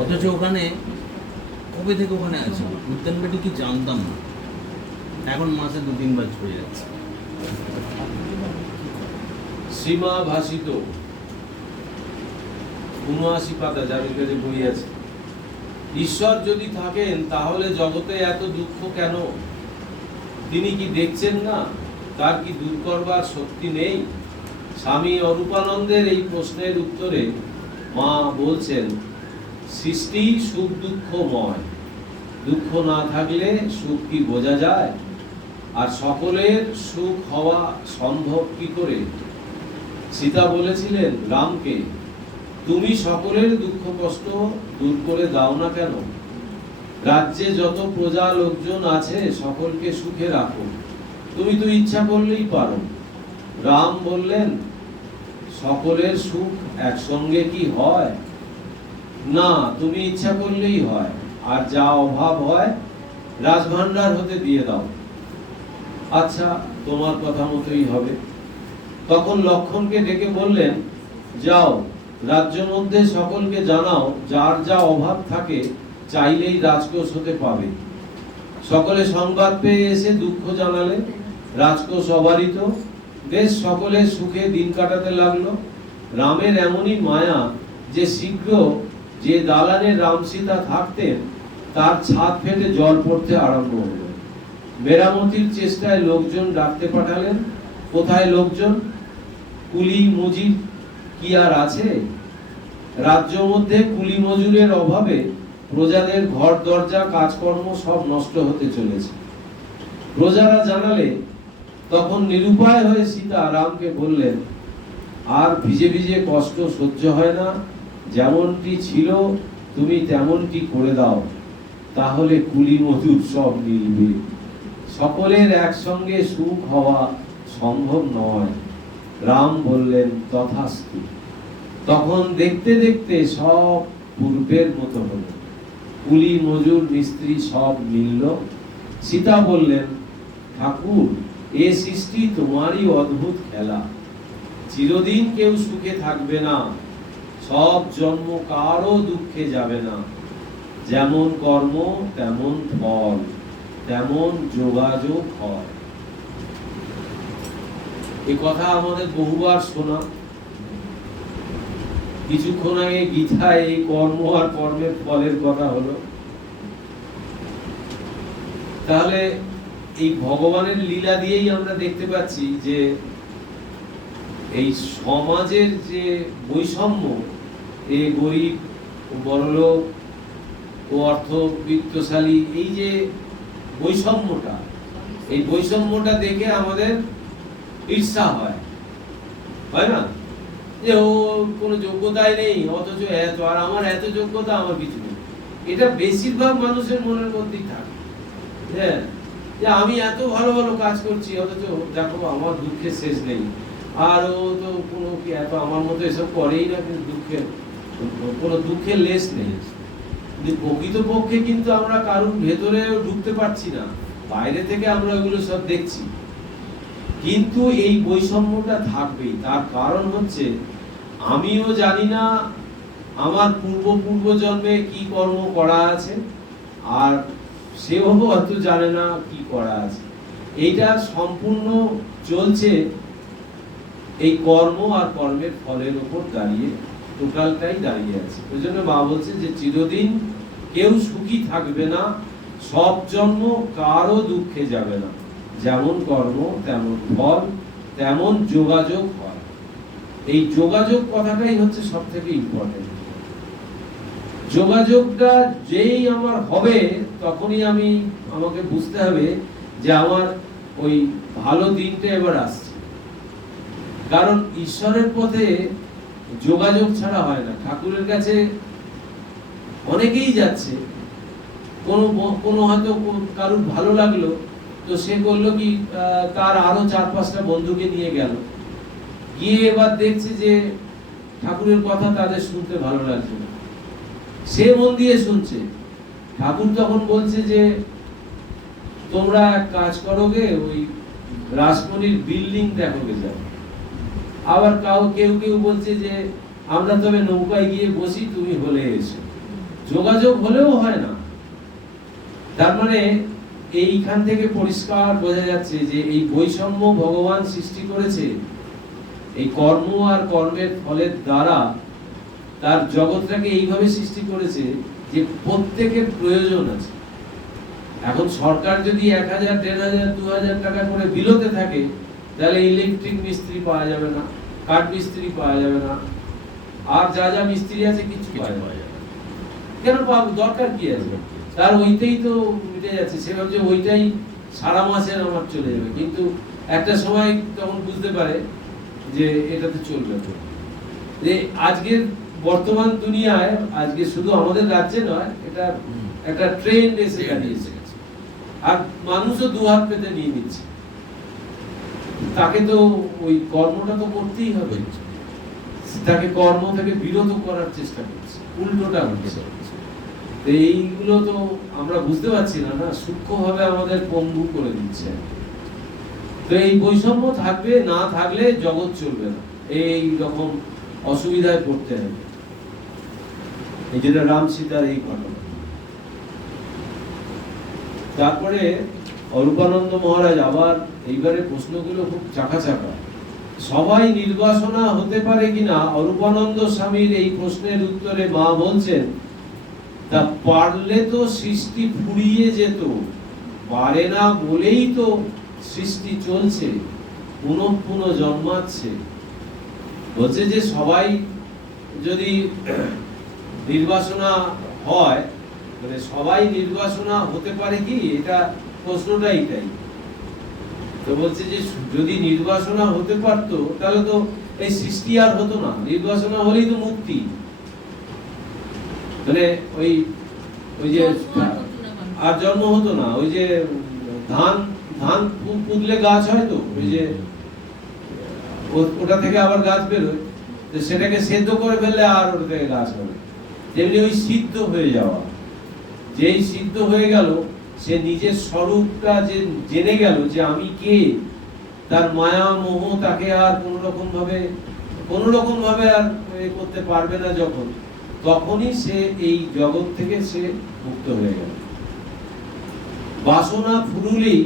অথচ ওখানে কবে থেকে ওখানে আছে উদ্যানবাটি কি জানতাম না, এখন মাসে 2-3 বার চলে যাচ্ছে। সীমা ভাষিত ৭৯ পাতা, যাদের কাছে বই আছে। ঈশ্বর যদি থাকেন তাহলে জগতে এত দুঃখ কেন? তিনি কি দেখছেন না? তার কি দূর করবার শক্তি নেই? স্বামী অরূপানন্দের এই প্রশ্নের উত্তরে মা বলছেন, সৃষ্টি সুখ দুঃখময়, দুঃখ না থাকলে সুখ কি বোঝা যায়? আর সকলের সুখ হওয়া সম্ভব কি করে? সীতা বলেছিলেন রামকে, তুমি সকলের দুঃখ কষ্ট দূর করে দাও না কেন? রাজ্যে যত প্রজা লোকজন আছে সকলকে সুখে রাখো, তুমি তো ইচ্ছা করলেই পারো। রাম বললেন, সকলের সুখ একসঙ্গে কি হয়? না, তুমি ইচ্ছা করলেই হয়, আর যা অভাব হয় রাজভান্ডার হতে দিয়ে দাও। আচ্ছা, তোমার কথা মতোই হবে। তখন লক্ষণকে ডেকে বললেন, যাও রাজ্য মধ্যে সকলকে জানাও, যার যা অভাব থাকে চাইলেই রাজকোষ হতে পাবে। সকলে সংবাদ পেয়ে এসে দুঃখ জানালেন, রাজকোষ অবারিত। বেশ সকলের সুখে দিন কাটাতে লাগলো। রামের এমনই মায়া যে শীঘ্র যে দালানে রাম সীতা থাকতেন তার ছাদ ফেটে জল পড়তে আরম্ভ হলো। মেরামতির চেষ্টায় লোকজন ডাকতে পাঠালেন। কোথায় লোকজন? কুলি মজুর কি আর আছে? রাজ্য মধ্যে কুলি মজুরের অভাবে প্রজাদের ঘর দরজা কাজকর্ম সব নষ্ট হতে চলেছে। প্রজারা জানালে তখন নিরুপায় হয়ে সীতা রামকে বললেন, আর ভিজে ভিজে কষ্ট সহ্য হয় না, যেমনটি ছিল তুমি তেমনটি করে দাও, তাহলে কুলি মজুর সব মিলবে। সকলের একসঙ্গে সুখ হওয়া সম্ভব নয়। রাম বললেন, তথাস্তু। তখন দেখতে দেখতে সব পূর্বের মতো হলো। কুলি মজুর মিস্ত্রি সব মিলল। সীতা বললেন, ঠাকুর, এ সৃষ্টি তোমারই অদ্ভুত খেলা। চিরদিন কেউ সুখে থাকবে না, সব জন্ম কারো দুঃখে যাবে না। যেমন কর্ম তেমন ফল, তেমন যোগাযোগ হয়। এই কথা আমাদের বহুবার শোনা। কিছুক্ষণ আগে গীতায় এই কর্ম আর কর্মের ফলের কথা হলো। তাহলে এই ভগবানের লীলা দিয়েই আমরা দেখতে পাচ্ছি যে এই সমাজের যে বৈষম্য, এই গরিব ও বড়লোক ও অর্থবিত্তশালী, এই যে বৈষম্যটা, এই বৈষম্যটা দেখে আমাদের ঈর্ষা হয়, হয় না? যে ও কোনো যোগ্যতাই নেই, অথচ এত, আর আমার এত যোগ্যতা, আমার কিছু নেই। এটা বেশিরভাগ মানুষের মনের মধ্যেই থাকে, হ্যাঁ, যে আমি এত ভালো ভালো কাজ করছি, অথচ দেখো আমার দুঃখের শেষ নেই। আর ও তো কোনো কি এত আমার মতো এসব করেই না, কিন্তু দুঃখের কোনো দুঃখের লেশ নেই। প্রকৃতপক্ষে কিন্তু আমরা কারোর ভেতরেও ঢুকতে পারছি না, বাইরে থেকে আমরা ওগুলো সব দেখছি। কিন্তু এই বৈষম্যটা থাকবেই। তার কারণ হচ্ছে, আমিও জানি না আমার পূর্ব জন্মে কি কর্ম করা আছে, আর সেও হয়তো জানে না কি করা আছে। এইটা সম্পূর্ণ চলছে এই কর্ম আর কর্মের ফলের উপর দাঁড়িয়ে, টোটালটাই দাঁড়িয়ে আছে। ওই জন্য মা বলছে যে চিরদিন কেউ সুখী থাকবে না, সব জন্ম কারো দুঃখে যাবে না। যেমন কর্ম তেমন ফল, তেমন যোগাযোগ হয়। এই যোগাযোগ কথাটাই হচ্ছে সব থেকে ইম্পর্টেন্ট। যোগাযোগটা যেই আমার হবে, তখনই আমাকে বুঝতে হবে যে আমার ওই ভালো দিনটা এবার আসছে। কারণ ঈশ্বরের পথে যোগাযোগ ছাড়া হয় না। ঠাকুরের কাছে অনেকেই যাচ্ছে, কোনো হয়তো কারুর ভালো লাগলো, তো সে করলো কি, তার আরো 4-5টা বন্ধুকে নিয়ে গেল, গিয়ে এবার দেখছে যে ঠাকুরের কথা তাদের শুনতে ভালো লাগছে না। সে মন দিয়ে শুনছে। ঠাকুর তখন বলছে যে তোমরা এক কাজ করোগে, ওই রাসমণির বিল্ডিং দেখোগে যাও। আবার কেউ কেউ বলছে যে আমরা তবে নৌকায় গিয়ে বসি, তুমি হলে এসো। যোগাযোগ হলেও হয় না। তার মানে এইখান থেকে পরিষ্কার বোঝা যাচ্ছে যে এই বৈষম্য ভগবান সৃষ্টি করেছে এই কর্ম আর কর্মের ফলের দ্বারা। তার জগৎটাকে এইভাবে সৃষ্টি করেছে যে প্রত্যেকের প্রয়োজন আছে। এখন সরকার যদি 1000, 1500, 2000 টাকা করে বিলোতে থাকে, তাহলে ইলেকট্রিক মিস্ত্রি পাওয়া যাবে না, কাঠ মিস্ত্রি পাওয়া যাবে না, আর যা যা মিস্ত্রি আছে কিছু পাওয়া যাবে না। কেন পাবো? দরকার কি আছে? তার ওইটাই তো মিটে যাচ্ছে। সে ভাবছে ওইটাই সারা মাসের আমার চলে যাবে, কিন্তু একটা সময় তখন বুঝতে পারে যে এটাতে চলবে না। যে আজকের বর্তমান দুনিয়ায়, আজকে শুধু আমাদের রাজ্যে নয়, এটা একটা ট্রেন্ড এসে দাঁড়িয়েছে, আর মানুষও দুহাত পেতে নিয়ে নিচ্ছে। তাকে তো ওই কর্মটা তো করতেই হবে, তাকে কর্ম থেকে বিরত করার চেষ্টা করছে, উল্টোটা হচ্ছে। এইগুলো তো আমরা বুঝতে পারছি না, না সূক্ষ্মভাবে আমাদের পঙ্গু করে দিচ্ছে। তো এই বৈষম্য থাকবে, না থাকলে জগৎ চলবে না। এই রকম অসুবিধায় পড়তে হবে। এই যেটা রাম সীতার এই ঘটনা। তারপরে অরূপানন্দ মহারাজ আবার এইবারে প্রশ্নগুলো খুব চাকা চাকা। সবাই নির্বাসনা হতে পারে কিনা অরূপানন্দ স্বামীর এই প্রশ্নের উত্তরে মা বলছেন, তা পারলে তো সৃষ্টি ফুরিয়ে যেত, পারে না বলেই তো সৃষ্টি চলছে, পুনঃ পুনঃ জন্মাচ্ছে। বলছে যে সবাই যদি নির্বাসনা হয়, মানে সবাই নির্বাসনা হতে পারে কি, এটা প্রশ্নটা এটাই। তো বলছে যে যদি নির্বাসনা হতে পারতো তাহলে তো এই সৃষ্টি আর হতো না, নির্বাসনা হলেই তো মুক্তি। মানে ওই যে আর জন্ম হতো না। ওই যে ধান পুঁতলে গাছ হয়, তো ওই যে ওটা থেকে আবার গাছ বেরোয়, তো সেটাকে সেদ্ধ করে ফেললে আর ওটা থেকে গাছ হবে। তেমনি ওই সিদ্ধ হয়ে যাওয়া, যেই সিদ্ধ হয়ে গেল সে নিজের স্বরূপটা যে জেনে গেল যে আমি কে, তার মায়া মোহ তাকে আর কোন রকম ভাবে আর করতে পারবে না। যখন তখনই সে এই জগৎ থেকে সে মুক্ত হয়ে গেল। বাসনা ফুরুলেই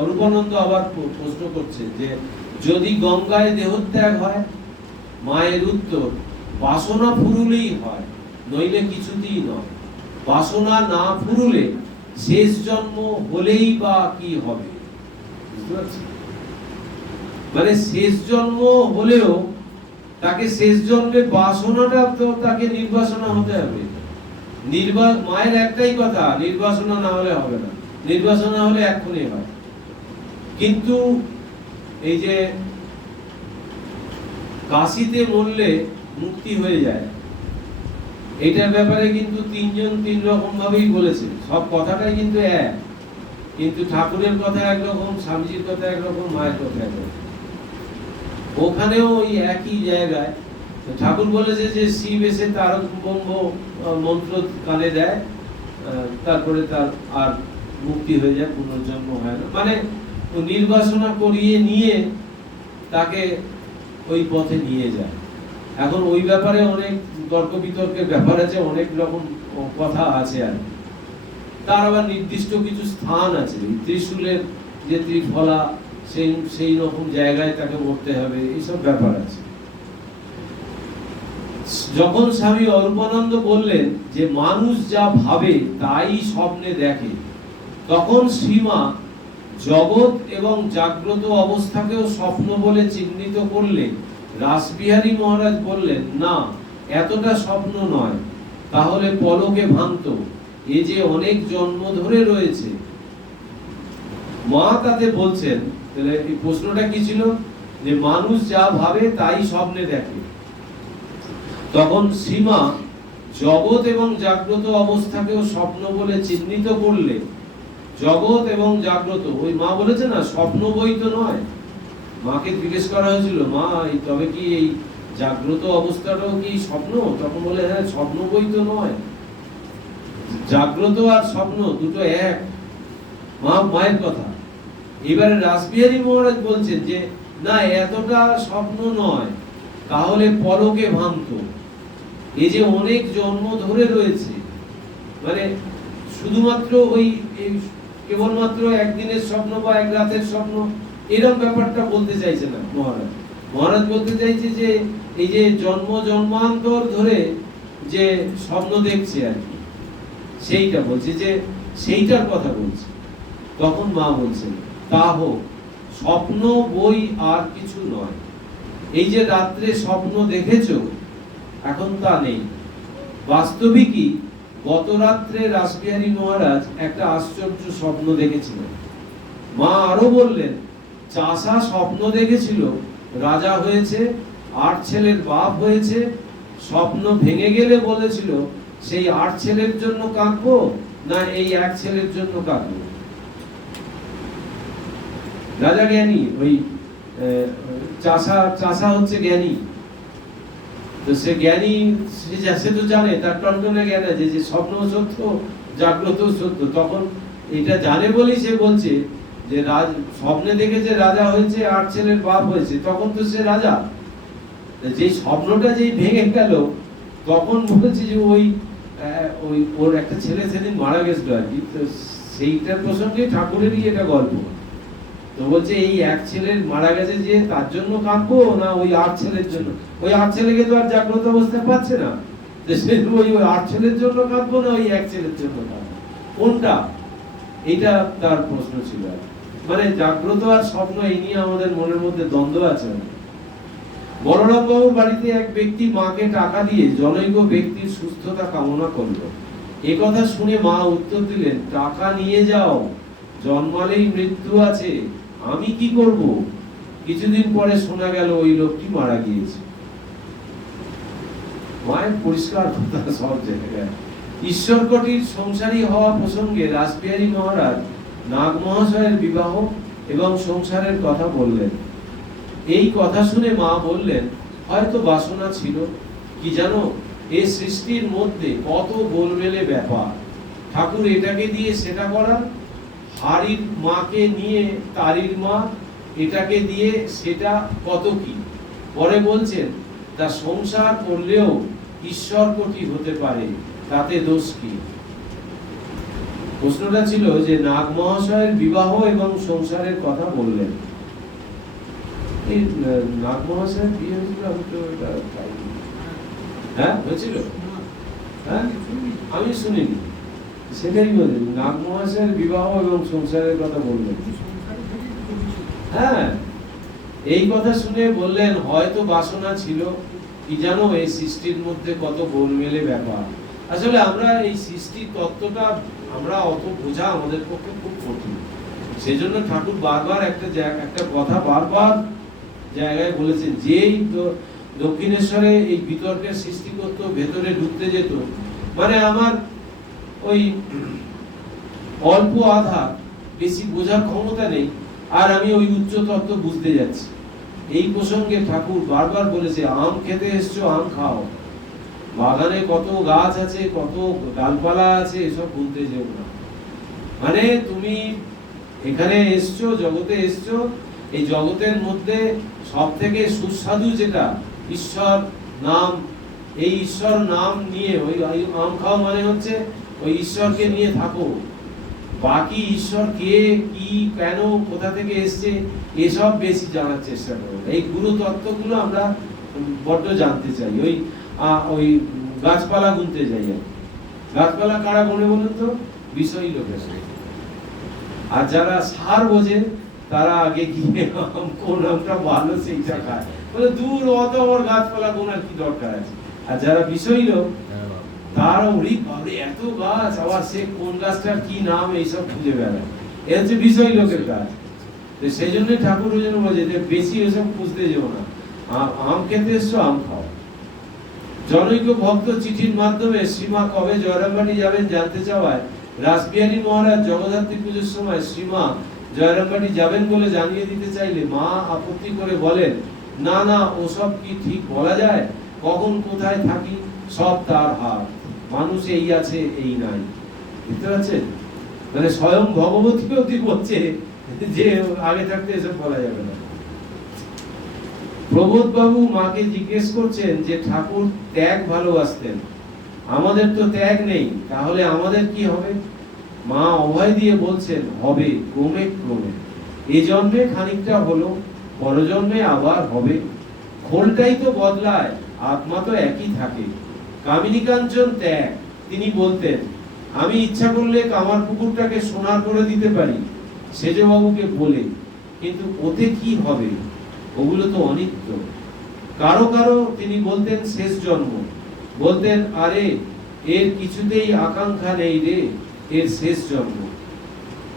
অরূপানন্দ আবার প্রশ্ন করছে যে যদি গঙ্গায় দেহত্যাগ হয়, মায়ের উত্তর বাসনা ফুরুলেই হয়, নইলে কিছুতেই নয়। বাসনা না ফুরুলে শেষ জন্ম হলেই বা কি হবে? বুঝতে পারছি? মানে শেষ জন্ম হলেও তাকে শেষ জন্মে বাসনাটা তো তাকে নির্বাসনা হতে হবে। মায়ের একটাই কথা, নির্বাসনা না হলে হবে না, নির্বাসনা হলে এক্ষুনি হয়। কিন্তু এই যে কাশিতে মরলে মুক্তি হয়ে যায়, এটার ব্যাপারে কিন্তু তিনজন তিন রকম ভাবেই বলেছে। সব কথাটাই কিন্তু এক, কিন্তু ঠাকুরের কথা একরকম, স্বামীজির কথা একরকম, মায়ের কথা একরকম। ওখানেও ওই একই জায়গায় ঠাকুর বলেছে যে শিব এসে তারক ব্রহ্ম মন্ত্র কানে দেয়, তারপরে তার আর মুক্তি হয়ে যায়, পুনর্জন্ম হয় না। মানে নির্বাসনা করিয়ে নিয়ে তাকে ওই পথে নিয়ে যায়। এখন ওই ব্যাপারে অনেক তর্ক বিতর্কের ব্যাপার আছে, অনেক রকম কথা আছে। আর তার আবার নির্দিষ্ট কিছু স্থান আছে, ত্রিশূলের যে ত্রিফলা সেই রকম জায়গায় তাকে উঠতে হবে, এইসব ব্যাপার আছে। যখন স্বামী অরূপানন্দ বললেন যে মানুষ যা ভাবে তাই স্বপ্নে দেখে, তখন শ্রীমা জগৎ এবং জাগ্রত অবস্থাকেও স্বপ্ন বলে চিহ্নিত করলে রাসবিহারী মহারাজ বললেন, না, এতটা স্বপ্ন নয়, তাহলে পলকে ভ্রান্ত, এ যে অনেক জন্ম ধরে রয়েছে। মা তাতে বলছেন, তাহলে এই প্রশ্নটা কি ছিল, যে মানুষ যা ভাবে তাই স্বপ্নে দেখে। তখন সীমা জগৎ এবং জাগ্রত অবস্থাকেও স্বপ্ন বলে চিহ্নিত করলে জগৎ এবং জাগ্রত, ওই মা বলেছে না স্বপ্ন বই তো নয়। মাকে জিজ্ঞেস করা হয়েছিল, মা তবে কি এই জাগ্রত অবস্থাটাও কি স্বপ্ন? তখন বলে হ্যাঁ, স্বপ্ন বই তো নয়, জাগ্রত আর স্বপ্ন দুটো এক। মায়ের কথা। এবারে রাসবিহারী মহারাজ বলছেন যে না, এতটা স্বপ্ন নয়, তাহলে পলকে ভ্রান্ত। এই যে অনেক জন্ম ধরে রয়েছে, মানে শুধুমাত্র ওই কেবলমাত্র একদিনের স্বপ্ন বা এক রাতের স্বপ্ন এরকম ব্যাপারটা বলতে চাইছে না মহারাজ। মহারাজ বলতে চাইছে যে এই যে জন্মান্তর ধরে যে স্বপ্ন দেখছে আর কি, সেইটা বলছে, যে সেইটার কথা বলছে। তখন মা বলছেন, তা হোক, স্বপ্ন বই আর কিছু নয়। এই যে রাত্রে স্বপ্ন দেখেছো, এখন তা নেই। বাস্তবিকই গত রাত্রে রাসবিহারী মহারাজ একটা আশ্চর্য স্বপ্ন দেখেছিলেন। মা আরো বললেন, চাষা স্বপ্ন দেখেছিল রাজা হয়েছে, 8 ছেলের বাপ হয়েছে। স্বপ্ন ভেঙে গেলে বলেছিল, সেই 8 ছেলের জন্য কাঁদবো না এই এক ছেলের জন্য কাঁদবো। রাজা জ্ঞানী, ওই চাষা হচ্ছে জ্ঞানী। তো সে জ্ঞানী, সে তো জানে, তার টনটনে জ্ঞান আছে যে স্বপ্ন সত্য, জাগ্রত সত্য। তখন এটা জানে বলেই সে বলছে যে স্বপ্নে দেখেছে রাজা হয়েছে, 8 ছেলের বাপ হয়েছে, তখন তো সে রাজা। যে স্বপ্নটা যেই ভেঙে গেল, তখন বলেছে যে ওই ওর একটা ছেলে সেদিন মারা গেছিল আর কি। তো সেইটার প্রসঙ্গে ঠাকুরেরই এটা গল্প। তো বলছে এই এক ছেলের মারা গেছে, যে তার জন্য কাঁদবো না ওই 8 ছেলের জন্য। ওই 8 ছেলেকে তো আর জাগ্রত অবস্থায় পাচ্ছে না, ওই 8 ছেলের জন্য কাঁদবো না ওই এক ছেলের জন্য কাঁদবো, কোনটা? এটা তার প্রশ্ন ছিল। মানে জাগ্রত আর স্বপ্ন, এই নিয়ে আমাদের মনের মধ্যে দ্বন্দ্ব আছে। বলরাম বাবুর বাড়িতে এক ব্যক্তি মাকে টাকা দিয়ে জনৈক ব্যক্তির সুস্থতা কামনা করলো। এ কথা শুনে মা উত্তর দিলেন, টাকা নিয়ে যাও, জন্মালেই মৃত্যু আছে, আমি কি করব? কিছুদিন পরে শোনা গেল ওই লোকটি মারা গিয়েছে। মায়ের পরিষ্কার কথা সব জায়গায়। ঈশ্বরকটির সংসারী হওয়া প্রসঙ্গে রাসবিহারী মহারাজ নাগ মহাশয়ের বিবাহ এবং সংসারের কথা বললেন। এই কথা শুনে মা বললেন, হয়তো বাসনা ছিল, কি জানো, এই সৃষ্টির মধ্যে কত গোলমেলে ব্যাপার। ঠাকুর এটাকে দিয়ে সেটা করা, হাড়ির মাকে নিয়ে তারির মা, এটাকে দিয়ে সেটা কত কি। পরে বলছেন, তা সংসার করলেও ঈশ্বর কোটি হতে পারে, তাতে দোষ কি? প্রশ্নটা ছিল যে নাগ মহাশয়ের বিবাহ এবং সংসারের কথা বললেন। এই নাগ মহাশয়ের বিয়ে হয়েছিল, আমি তো এটা পাইনি। হ্যাঁ হয়েছিল? হ্যাঁ আমি শুনিনি। সেটাই বললেন, নাগ মহাশয়ের বিবাহ এবং সংসারের কথা বললেন। হ্যাঁ, এই কথা শুনে বললেন, হয়তো বাসনা ছিল, কি জানো, এই সৃষ্টির মধ্যে কত গোলমেলে ব্যাপার। আসলে আমরা এই সৃষ্টির তত্ত্বটা আমরা অত বোঝা আমাদের পক্ষে খুব কঠিন। সেজন্য ঠাকুর বারবার একটা কথা বারবার জায়গায় বলেছেন, যেই দক্ষিণেশ্বরে এই বিতর্কের সৃষ্টি করতো, ভেতরে ঢুকতে যেত, মানে আমার ওই অল্প আধা বেশি বোঝার ক্ষমতা নেই, আর আমি ওই উচ্চ তত্ত্ব বুঝতে যাচ্ছি। এই প্রসঙ্গে ঠাকুর বারবার বলেছে, আম খেতে এসছো, আম খাও, বাগানে কত গাছ আছে, কত ডালপালা আছে, এসব ভুলতে যেও না। মানে তুমি এখানে এসছো, জগতে এসছো, এই জগতের মধ্যে সব থেকে সুস্বাদু যেটা ঈশ্বর নাম, এই ঈশ্বর নাম নিয়ে ওই আম খাও, মানে হচ্ছে ওই ঈশ্বরকে নিয়ে থাকো। বাকি ঈশ্বর কে, কি, কেন, কোথা থেকে এসছে, এসব বেশি জানার চেষ্টা করো। এই গুরু তত্ত্বগুলো আমরা বড্ড জানতে চাই। ওই গাছপালা গুনতে যাই। গাছপালা কারা গুনে বলুন তো? বিষয়ী লোকেরা। আর যারা সার বোঝে তারা আগে গিয়ে কোন আমটা ভালো সেইটা খায়, বলে দূর অত আমার গাছপালা গোনার কি দরকার আছে। আর যারা বিষয়ী লোক, তারা ওরে বাবা এত গাছ, আবার সে কোন গাছটার কি নাম এইসব খুঁজে বেড়ায়। এ হচ্ছে বিষয়ী লোকের কাজ। সেই জন্য ঠাকুর ওই জন্য বলে যে বেশি এসব খুঁজতে যেও না, আম খেতে এসছো, আম খাও। জনৈক ভক্ত চিঠির মাধ্যমে শ্রীমা কবে জয়রামবাটি যাবেন জানতে চাওয়ায় রাসবিহারী মহারাজ জগদ্ধাত্রী পুজোর সময় শ্রীমা জয়রামবাটি যাবেন বলে জানিয়ে দিতে চাইলে মা আপত্তি করে বলেন, না না, ওসব কি ঠিক বলা যায়? কখন কোথায় থাকি সব তার হাত, মানুষ এই আছে এই নাই। বুঝতে পারছেন? মানে স্বয়ং ভগবতী বলছে যে আগে থাকতে এসব বলা যাবে না। প্রবোধ বাবু মাকে জিজ্ঞেস করছেন যে ঠাকুর ত্যাগ ভালোবাসতেন, আমাদের তো ত্যাগ নেই, তাহলে আমাদের কি হবে? মা অভয় দিয়ে বলছেন, হবে ক্রমে ক্রমে, এই জন্মে খানিকটা হলো, পরজন্মে আবার হবে। খোলটাই তো বদলায়, আত্মা তো একই থাকে। কামিনী কাঞ্চন ত্যাগ, তিনি বলতেন, আমি ইচ্ছা করলে কামার পুকুরটাকে সোনার করে দিতে পারি সেজবাবুকে বলে, কিন্তু ওতে কি হবে? ওগুলো তো অনিত্য। কারো কারো তিনি বলতেন শেষ জন্ম, বলতেন আরে এর কিছুতেই আকাঙ্ক্ষা নেই রে, এর শেষ জন্ম।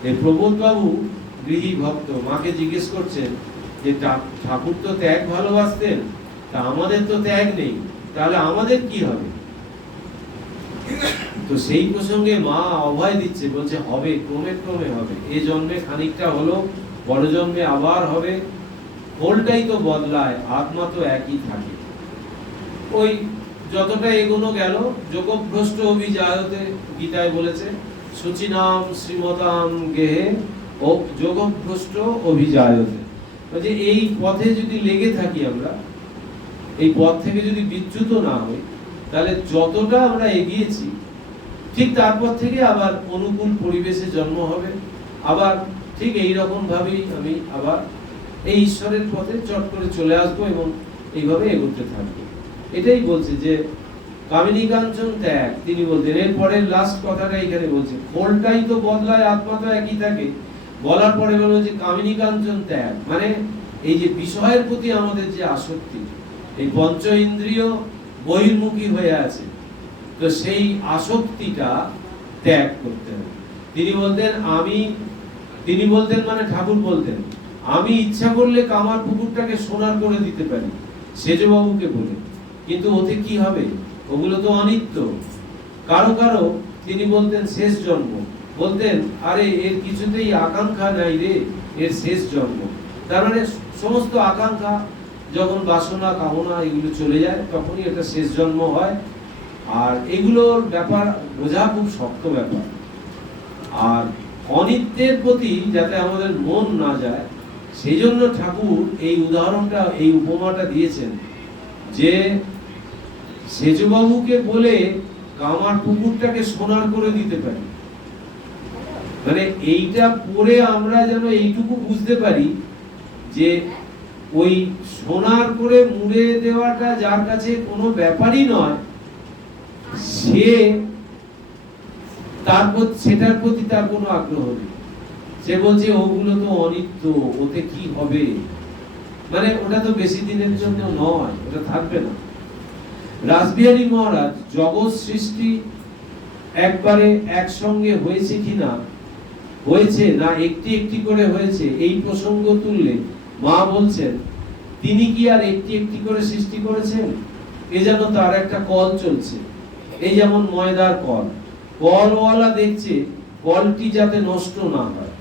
এই প্রবোধ বাবু গৃহী ভক্ত মাকে জিজ্ঞেস করছেন যে ঠাকুর তো ত্যাগ ভালোবাসতেন, তা আমাদের তো ত্যাগ নেই, তাহলে আমাদের কি হবে? তো সেই প্রসঙ্গে মা অভয় দিচ্ছে, বলছে হবে ক্রমে ক্রমে হবে, এই জন্মে খানিকটা হলো, বড় জন্মে আবার হবে। ফলটাই তো বদলায়, আত্মা তো একই থাকে। ওই যতটা এগোনো গেল, যোগভ্রষ্ট অভিজায়তে গীতায় বলেছে, শুচিনাম শ্রীমতাম গেহে ও যোগভ্রষ্ট অভিজায়তে। যে এই পথে যদি লেগে থাকি আমরা, এই পথ থেকে যদি বিচ্যুত না হই, তাহলে যতটা আমরা এগিয়েছি ঠিক তারপর থেকে আবার অনুকূল পরিবেশে জন্ম হবে, আবার ঠিক এই রকম ভাবেই আমি আবার এই ঈশ্বরের পথে চট করে চলে আসবো এবং এইভাবে এগোতে থাকবো। এটাই বলছে যে কামিনী কাঞ্চন ত্যাগ, তিনি বলতেন। এরপরে লাস্ট কথাটা এখানে বলছে, ফলটাই তো বদলায়, আত্মা তো একই থাকে। বলার পরে বলবো যে কামিনী কাঞ্চন ত্যাগ, মানে এই যে বিষয়ের প্রতি আমাদের যে আসক্তি, এই পঞ্চ ইন্দ্রিয় বহির্মুখী হয়ে আছে, তো সেই আসক্তিটা ত্যাগ করতে হবে। তিনি বলতেন মানে ঠাকুর বলতেন, আমি ইচ্ছা করলে কামার পুকুরটাকে সোনার করে দিতে পারি সেজবাবুকে বলে, কিন্তু ওতে কি হবে? ওগুলো তো অনিত্য। কারো কারো তিনি বলতেন শেষ জন্ম, বলতেন আরে এর কিছুতেই আকাঙ্ক্ষা নাই রে, এর শেষ জন্ম। তার মানে সমস্ত আকাঙ্ক্ষা যখন বাসনা কামনা এগুলো চলে যায়, তখনই এটা শেষ জন্ম হয়। আর এগুলোর ব্যাপার বোঝা খুব শক্ত ব্যাপার। আর অনিত্যের প্রতি যাতে আমাদের মন না যায়, সেই জন্য ঠাকুর এই উদাহরণটা, এই উপমাটা দিয়েছেন যে সেজবাবুকে বলে কামার পুকুরটাকে সোনার করে দিতে পারি। মানে এইটা পড়ে আমরা যেন এইটুকু বুঝতে পারি যে ওই সোনার করে মুড়ে দেওয়াটা যার কাছে কোনো ব্যাপারই নয়, সে তারপর সেটার প্রতি তার কোনো আগ্রহ নেই। সে বলছে ওগুলো তো অনিত্য, ওতে কি হবে? মানে ওটা তো বেশি দিনের জন্য নয়, ওটা থাকবে না। রাসবিহারী মহারাজ জগৎ সৃষ্টি একবারে একসঙ্গে হয়েছে কিনা, হয়েছে না একটি একটি করে হয়েছে, এই প্রসঙ্গ তুললে মা বলছেন তিনি কি আর একটি একটি করে সৃষ্টি করেছেন? এ যেন তার একটা কল চলছে, এই যেমন ময়দার কল, কলওয়ালা দেখছে কলটি যাতে নষ্ট না হয়,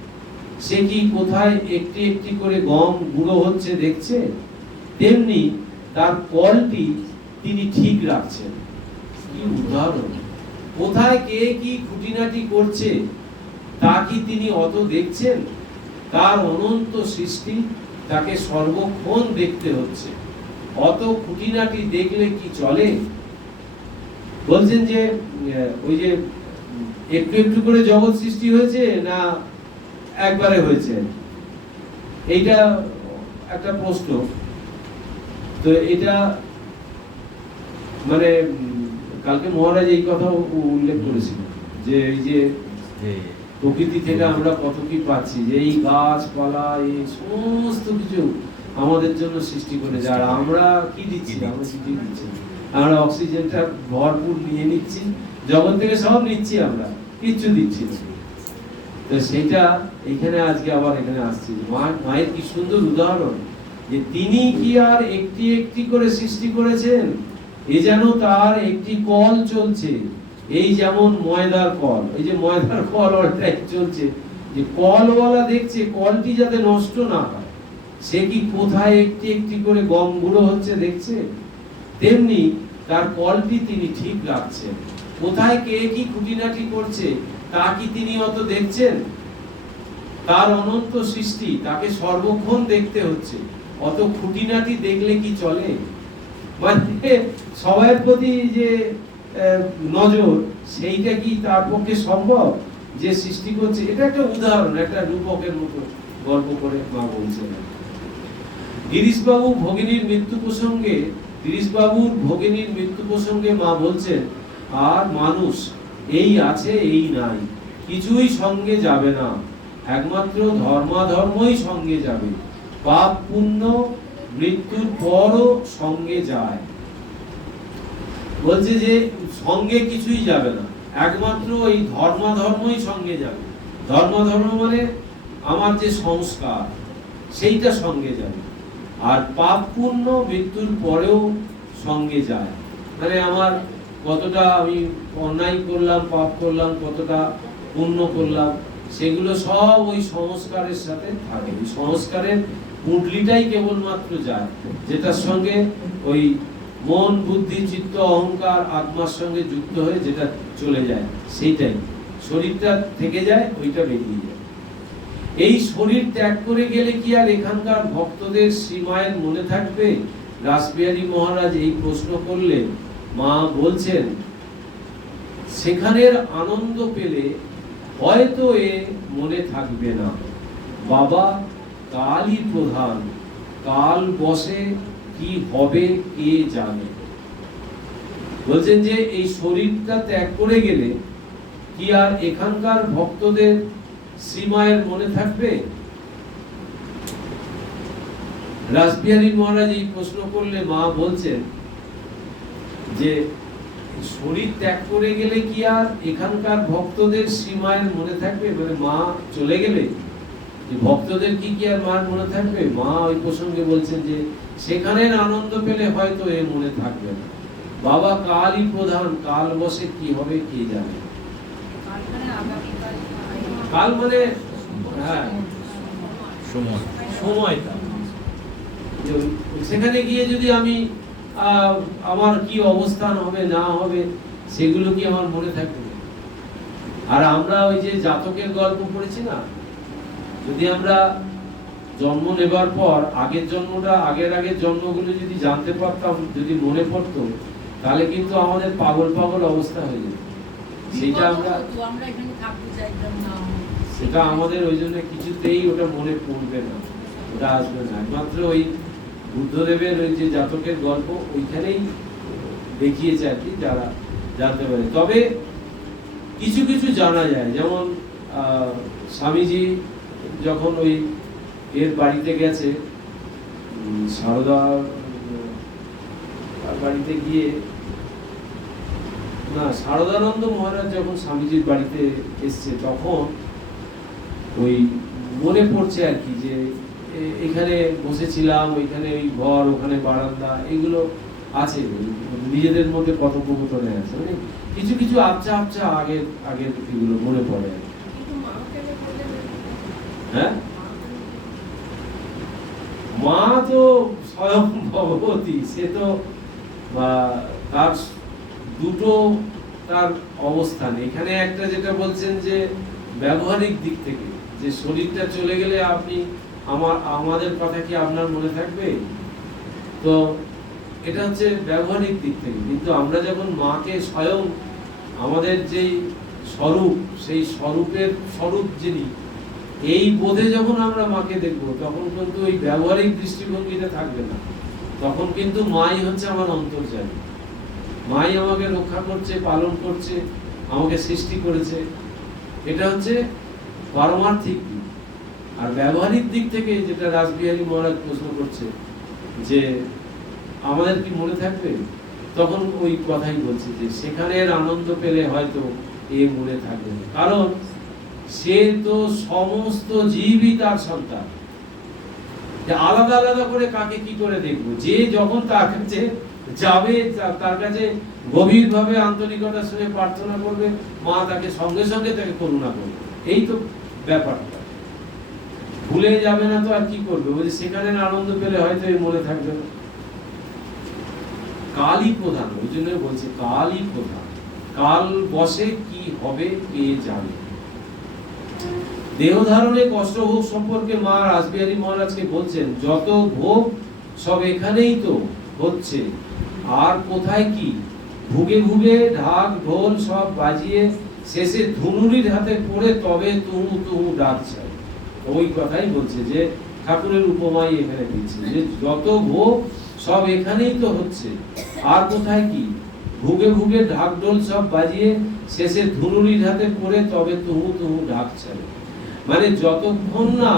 সে কি কোথায় একটি একটি করে গম গুঁড়ো হচ্ছে দেখছে? তেমনি তার কলটি তিনি ঠিক রাখছেন। কি উদাহরণ! কোথায় কে কি খুঁটিনাটি করছে তা কি তিনি অত দেখছেন? তার অনন্ত সৃষ্টি, তাকে সর্বক্ষণ দেখতে হচ্ছে। অত খুঁটিনাটি দেখলে কি চলে? বলছেন যে ওই যে একটু একটু করে জগৎ সৃষ্টি হয়েছে না একবারে হয়েছে, এইটা একটা প্রশ্ন। তো এটা মানে কালকে মহারাজ এই কথা উল্লেখ করেছিল যে এই যে প্রকৃতি থেকে আমরা কত কি পাচ্ছি, যে এই গাছপালা এই সমস্ত কিছু আমাদের জন্য সৃষ্টি করেছে, আর আমরা কি দিচ্ছি? আমরা কিছুই দিচ্ছি না। আমরা অক্সিজেনটা ভরপুর নিয়ে নিচ্ছি, জগৎ থেকে সব নিচ্ছি, আমরা কিচ্ছু দিচ্ছি না। তো সেটা এখানে আজকে আবার এখানে আসছি, মায়ের কি সুন্দর উদাহরণ যে তিনি কি আর একটি একটি করে সৃষ্টি করেছেন, এ যেন তার একটি কল চলছে। এই যেমন ময়দার কল, এই যে ময়দার কল ওটাই চলছে, যে কলওয়ালা দেখছে কলটি যাতে নষ্ট না হয়, সে কি কোথায় একটি একটি করে গম গুঁড়ো হচ্ছে দেখছে? তেমনি তার কলটি তিনি ঠিক রাখছেন। কোথায় কে কি খুঁটিনাটি করছে তা কি তিনি অত দেখছেন? তার অনন্ত সৃষ্টি, তাকে সর্বক্ষণ দেখতে হচ্ছে। অত খুঁটিনাটি দেখলে কি চলে? মানে সবার প্রতি যে নজর, সেইটা কি তার পক্ষে সম্ভব যে সৃষ্টি করছে? এটা একটা উদাহরণ, একটা রূপকের মতো গল্প করে মা বলছেন। গিরিশবাবুর ভগিনীর মৃত্যু প্রসঙ্গে মা বলছেন, আর মানুষ এই আছে এই নাই, কিছুই সঙ্গে যাবে না, একমাত্র ধর্মাধর্মই সঙ্গে যাবে, পাপ পুণ্য মৃত্যুর পরও সঙ্গে যায়। বলছে যে সঙ্গে কিছুই যাবে না, একমাত্র এই ধর্মাধর্মই সঙ্গে যাবে। ধর্মাধর্ম মানে আমার যে সংস্কার, সেইটা সঙ্গে যাবে। আর পাপ পুণ্য মৃত্যুর পরেও সঙ্গে যায়, মানে আমার কতটা আমি অন্যায় করলাম, পাপ করলাম, কতটা পুণ্য করলাম, সেগুলো সব ওই সংস্কারের সাথে থাকে। ওই সংস্কারের পুঁটলিটাই কেবলমাত্র যায়, যেটার সঙ্গে ওই মন, বুদ্ধি, চিত্ত, অহংকার, আত্মার সঙ্গে যুক্ত হয়ে যেটা চলে যায়, সেইটাই শরীরটা থেকে যায়, ওইটা বেরিয়ে যায়। এই শরীর ত্যাগ করে গেলে কি আর এখানকার ভক্তদের শ্রীমায়ের মনে থাকবে? রাসবিহারী মহারাজ এই প্রশ্ন করলে মা বলছেন, সেখানের আনন্দ পেলে হয়তো এ মনে থাকবে না, বাবা কালই প্রধান, কাল বসে কি হবে কে জানে। বলছেন যে এই শরীরটা ত্যাগ করে গেলে কি আর এখানকার ভক্তদের শ্রীমায়ের মনে থাকবে? রাসবিহারী মহারাজ এই প্রশ্ন করলে মা বলছেন যে শরীর ত্যাগ করে গেলে কি আর এখানকার ভক্তদের শ্রীমায়ের মনে থাকবে? মানে মা চলে গেলে ভক্তদের কি আর মার মনে থাকবে? মা ওই প্রসঙ্গে বলছেন যে সেখানের আনন্দ পেলে হয়তো এ মনে থাকবে না, বাবা কালই প্রধান, কাল বসে কি হবে কে জানে। কাল মানে হ্যাঁ সময়টা, সেখানে গিয়ে যদি আমি আমার কি অবস্থান হবে না হবে, সেগুলো কি আমার মনে থাকবে? আর আমরা ওই যে জাতকের গল্প পড়েছি না, যদি আমরা জন্ম নেবার পর আগের জন্মগুলো যদি জানতে পারতাম, যদি মনে পড়তো, তাহলে কিন্তু আমাদের পাগল অবস্থা হয়ে যেত। সেটা আমাদের ওই জন্য কিছুতেই ওটা মনে পড়বে না, ওটা আসবে না। একমাত্র ওই বুদ্ধদেবের ওই যে জাতকের গল্প, ওইখানেই দেখিয়েছে আর কি, যারা জানতে পারে। তবে কিছু কিছু জানা যায়, যেমন স্বামীজি যখন ওই এর বাড়িতে গেছে, সারদা বাড়িতে গিয়ে, না, শারদানন্দ মহারাজ যখন স্বামীজির বাড়িতে এসছে, তখন ওই মনে পড়ছে আর কি যে এখানে বসেছিলাম, ওইখানে ওই ঘর, ওখানে বারান্দা, এগুলো আছে, নিজেদের মধ্যে কথোপকথনে আছে, মানে কিছু কিছু আবছা আগের এগুলো মনে পড়ে। হ্যাঁ, মা তো স্বয়ং ভগবতী, সে তো তার দুটো তার অবস্থান। এখানে একটা যেটা বলছেন যে ব্যবহারিক দিক থেকে, যে শরীরটা চলে গেলে আপনি আমাদের কথা কি আপনার মনে থাকবে? তো এটা হচ্ছে ব্যবহারিক দিক থেকে। কিন্তু আমরা যখন মাকে স্বয়ং আমাদের যেই স্বরূপ, সেই স্বরূপ যিনি, এই বোধে যখন আমরা মাকে দেখবো, তখন কিন্তু ওই ব্যবহারিক দৃষ্টিভঙ্গিটা থাকবে না। তখন কিন্তু মাই হচ্ছে আমার অন্তর্যামী, মাই আমাকে রক্ষা করছে, পালন করছে, আমাকে সৃষ্টি করেছে। এটা হচ্ছে পারমার্থিক দিক। আর ব্যবহারিক দিক থেকে যেটা রাসবিহারী মহারাজ প্রশ্ন করছে যে আমাদের কি মনে থাকবে, তখন ওই কথাই বলছে যে সেখানের আনন্দ পেলে হয়তো এ মনে থাকবে না, কারণ সে তো সমস্ত জীবই তার সন্তান। আলাদা আলাদা করে কাকে কি করে দেখবো? যে যখন তার কাছে যাবে, তার কাছে গভীর ভাবে আন্তরিকতার সঙ্গে প্রার্থনা করবে, মা তাকে সঙ্গে সঙ্গে তাকে করুণা করবে। এই তো ব্যাপারটা, ভুলে যাবে না তো আর কি করবে? বলছে সেখানে আনন্দ পেলে হয়তো এর মনে থাকবে না। কালই প্রধান, ওই জন্য বলছে কালই প্রধান, কাল বসে কি হবে কে জানে। দেহ ধারণে কষ্ট ভোগ সম্পর্কে মা রাসবিহারী মহারাজকে বলছেন, যত ভোগ সব এখানেই তো হচ্ছে, আর কোথায় কি? ভুগে ভুগে ঢাক ঢোল সব বাজিয়ে শেষে ধুনুরির হাতে পড়ে তবে তুহু তুহু ডাক চাই। ওই কথাই বলছে, যে ঠাকুরের উপমাই এখানে দিচ্ছে, যে যত ভোগ সব এখানেই তো হচ্ছে, আর কোথায় কি? ভুগে ভুগে ঢাক ঢোল সব বাজিয়ে শেষে ধুনুরির হাতে পড়ে তবে তুহু তুহু ডাক চাই। মানে যতক্ষণ না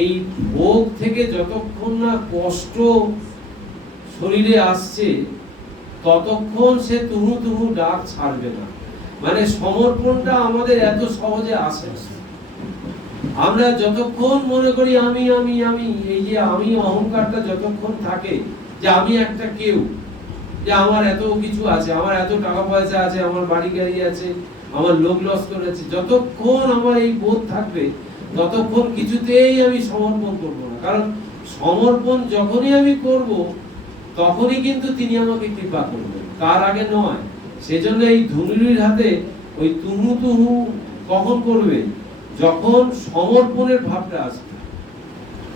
এই ভোগ থেকে যতক্ষণ না কষ্ট শরীরে আসছে, ততক্ষণ সে তুহু তুহু ডাক ছাড়বে না। মানে সমর্পণটা আমাদের এত সহজে আসে না। আমরা যতক্ষণ মনে করি আমি আমি আমি, এই যে আমি অহংকারটা যতক্ষণ থাকে, যে আমি একটা কেউ, যে আমার এত কিছু আছে, আমার এত টাকা পয়সা আছে, আমার বাড়ি গাড়ি আছে, আমার লোক লস্কর আছে, যতক্ষণ আমার এই বোধ থাকবে ততক্ষণ কিছুতেই আমি সমর্পণ করব না। কারণ সমর্পণ যখনই আমি করব তখনই কিন্তু তিনি আমাকে কৃপা করবেন, তার আগে নয়। সেজন্য এই ধুনুরির হাতে ওই তুহু তুহু কখন করবে? যখন সমর্পণের ভাবটা আসবে,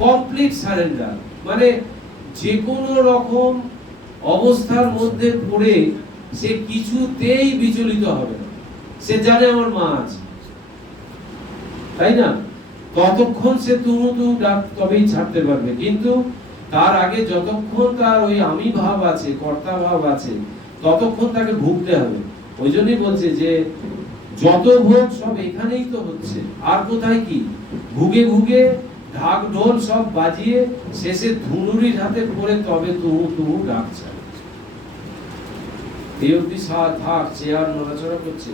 কমপ্লিট সারেন্ডার। মানে যে কোনো রকম অবস্থার মধ্যে পড়ে সে কিছুতেই বিচলিত হবে না। সে জানে আমার মা আছে, তাই না? ততক্ষণ সে তুহু তুহু ডাক তবেই ছাড়তে পারবে। কিন্তু তার আগে যতক্ষণ তার ওই আমি ভাব আছে, কর্তা ভাব আছে, ততক্ষণ তাকে ভুগতে হবে। ওই জন্যই বলছে যে যত ভোগ সব এখানেই তো হচ্ছে, আর কোথায় কি? ভুগে ভুগে ঢাক ঢোল সব বাজিয়ে শেষে ধুনুরির হাতে পড়ে তবে তুহু তুহু ডাক চাই। এই অব্দি থাক, চেয়ার নড়াচড়া করছে।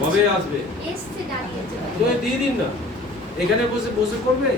কবে আসবে? দিয়ে দিন না, এখানে বসে বসে করবে।